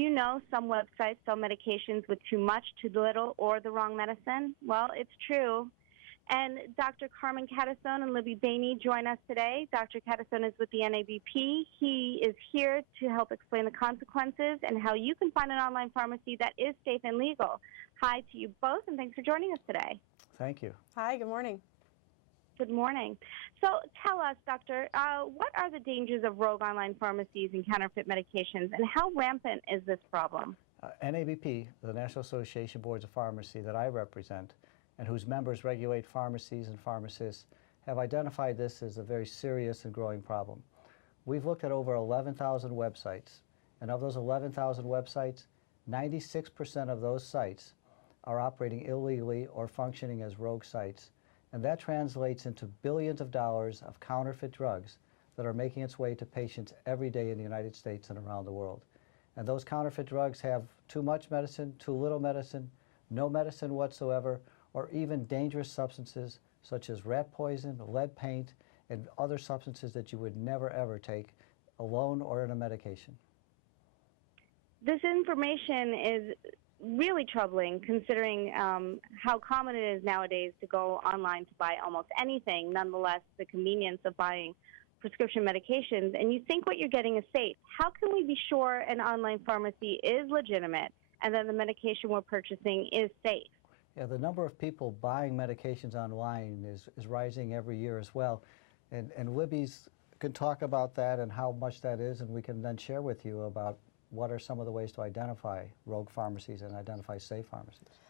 you know some websites sell medications with too much, too little, or the wrong medicine? Well, it's true. And Dr. Carmen Catizone and Libby Baney join us today. Dr. Catizone is with the NABP. He is here to help explain the consequences and how you can find an online pharmacy that is safe and legal. Hi to you both, and thanks for joining us today. Thank you. Hi, good morning. Good morning. So tell us, Doctor, what are the dangers of rogue online pharmacies and counterfeit medications, and how rampant is this problem? NABP, the National Association of Boards of Pharmacy that I represent, and whose members regulate pharmacies and pharmacists, have identified this as a very serious and growing problem. We've looked at over 11,000 websites, and of those 11,000 websites, 96% of those sites are operating illegally or functioning as rogue sites. And that translates into billions of dollars of counterfeit drugs that are making its way to patients every day in the United States and around the world. And those counterfeit drugs have too much medicine, too little medicine, no medicine whatsoever, or even dangerous substances such as rat poison, lead paint, and other substances that you would never ever take alone or in a medication. This information is really troubling, considering how common it is nowadays to go online to buy almost anything. Nonetheless, the convenience of buying prescription medications, and you think what you're getting is safe. How can we be sure an online pharmacy is legitimate and that the medication we're purchasing is safe? Yeah, the number of people buying medications online is rising every year as well. And Libby's can talk about that and how much that is, and we can then share with you about what are some of the ways to identify rogue pharmacies and identify safe pharmacies.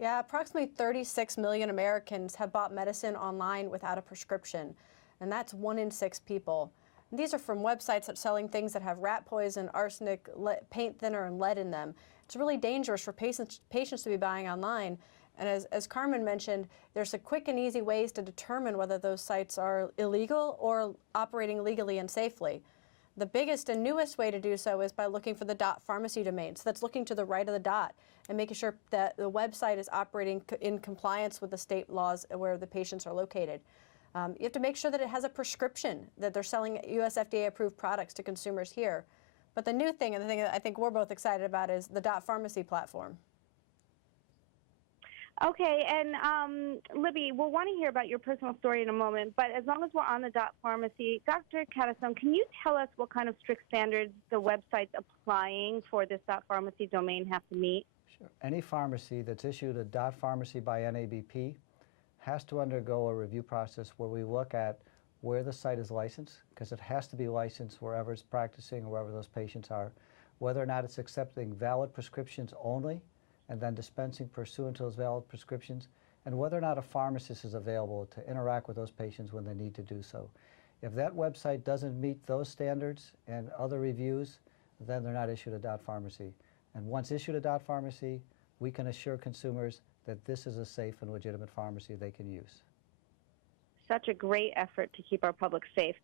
Yeah, approximately 36 million Americans have bought medicine online without a prescription, and that's 1 in 6 people. And these are from websites that are selling things that have rat poison, arsenic, paint thinner, and lead in them. It's really dangerous for patients to be buying online. And as Carmen mentioned, there's a quick and easy ways to determine whether those sites are illegal or operating legally and safely. The biggest and newest way to do so is by looking for the dotPharmacy domain. So that's looking to the right of the dot and making sure that the website is operating in compliance with the state laws where the patients are located. You have to make sure that it has a prescription, that they're selling US FDA approved products to consumers here. But the new thing, and the thing that I think we're both excited about, is the dotPharmacy platform. Okay, and Libby, we'll want to hear about your personal story in a moment, but as long as we're on the dotPharmacy, Dr. Catizone, can you tell us what kind of strict standards the websites applying for this dotPharmacy domain have to meet? Sure. Any pharmacy that's issued a dotPharmacy by NABP has to undergo a review process where we look at where the site is licensed, because it has to be licensed wherever it's practicing or wherever those patients are, whether or not it's accepting valid prescriptions only, and then dispensing pursuant to those valid prescriptions, and whether or not a pharmacist is available to interact with those patients when they need to do so. If that website doesn't meet those standards and other reviews, then they're not issued a dotPharmacy. And once issued a dotPharmacy, we can assure consumers that this is a safe and legitimate pharmacy they can use. Such a great effort to keep our public safe.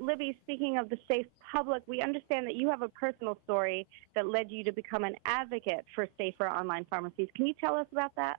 Libby, speaking of the safe public, we understand that you have a personal story that led you to become an advocate for safer online pharmacies. Can you tell us about that?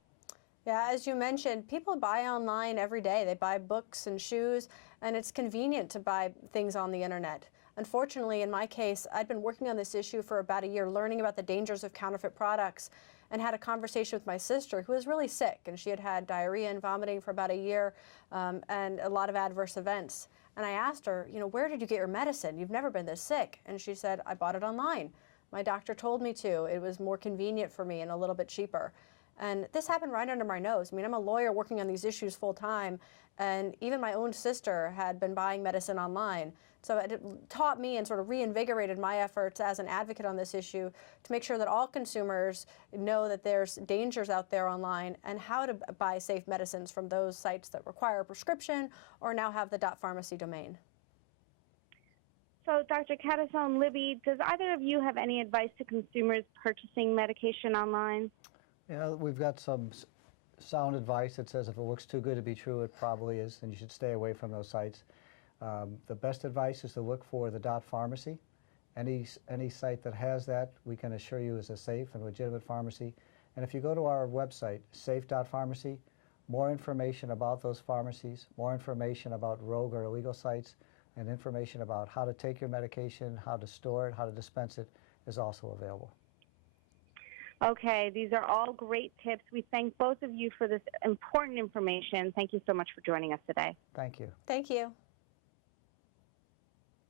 Yeah, as you mentioned, people buy online every day. They buy books and shoes, and it's convenient to buy things on the internet. Unfortunately, in my case, I'd been working on this issue for about a year, learning about the dangers of counterfeit products, and had a conversation with my sister, who was really sick, and she had had diarrhea and vomiting for about a year, and a lot of adverse events. And I asked her, you know, where did you get your medicine? You've never been this sick. And she said, I bought it online. My doctor told me to. It was more convenient for me and a little bit cheaper. And this happened right under my nose. I mean, I'm a lawyer working on these issues full time, and even my own sister had been buying medicine online. So it taught me and sort of reinvigorated my efforts as an advocate on this issue to make sure that all consumers know that there's dangers out there online and how to buy safe medicines from those sites that require a prescription or now have the dotPharmacy domain. So, Dr. Catizone, Libby, does either of you have any advice to consumers purchasing medication online? Yeah, we've got some sound advice that says if it looks too good to be true, it probably is, and you should stay away from those sites. The best advice is to look for the dotPharmacy. Any site that has that, we can assure you is a safe and legitimate pharmacy. And if you go to our website, safe.pharmacy, more information about those pharmacies, more information about rogue or illegal sites, and information about how to take your medication, how to store it, how to dispense it is also available. Okay, these are all great tips. We thank both of you for this important information. Thank you so much for joining us today. Thank you. Thank you.